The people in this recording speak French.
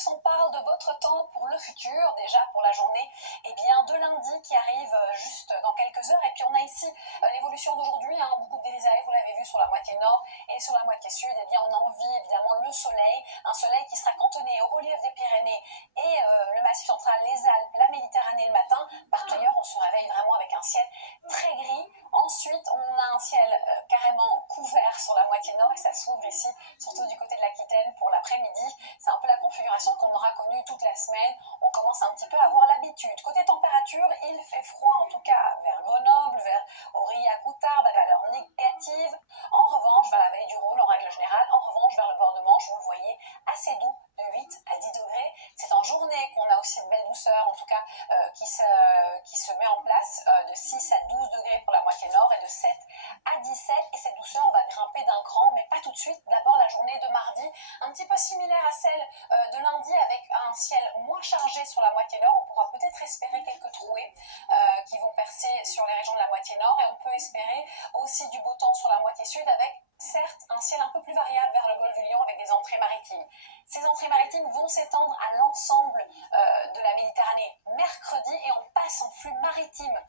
tous, on parle de votre temps pour le futur, déjà pour la journée de lundi qui arrive juste dans quelques heures. Et puis on a ici l'évolution d'aujourd'hui, beaucoup de grisailles, vous l'avez vu sur la moitié nord et sur la moitié sud. On envie évidemment le soleil, un soleil qui sera cantonné au relief des Pyrénées et le Massif central, les Alpes, la Méditerranée le matin. Partout ailleurs, on se réveille vraiment avec un ciel très gris. Ensuite, on a un ciel carrément couvert sur la moitié nord et ça s'ouvre ici, surtout du côté de l'Aquitaine pour l'après-midi. C'est un peu la configuration qu'on aura connue toute la semaine. On commence un petit peu à avoir l'habitude. Côté température, il fait froid, en tout cas vers Grenoble, vers Aurillac ou Tarbes, à valeur négative. En revanche, vers la vallée du Rhône, en règle générale, en revanche, vers le bord de Manche, vous le voyez, assez doux, de 8 à 10 degrés. C'est en journée qu'on a aussi de belles douceurs, en tout cas, qui se met en place, de 6 à 12 degrés pour la moitié nord et de 7 à 17. Et cette douceur va grimper d'un cran, mais pas tout de suite. D'abord, la journée de mardi, un petit peu similaire à celle de lundi, avec un ciel moins chargé sur la moitié nord. On pourra peut-être espérer quelques trouées qui vont percer sur les régions de la moitié nord, et on peut espérer aussi du beau temps sur la moitié sud, avec certes un ciel un peu plus variable vers le golfe du Lion avec des entrées maritimes. Ces entrées maritimes vont s'étendre à l'ensemble de la Méditerranée mercredi, et on passe en flux maritime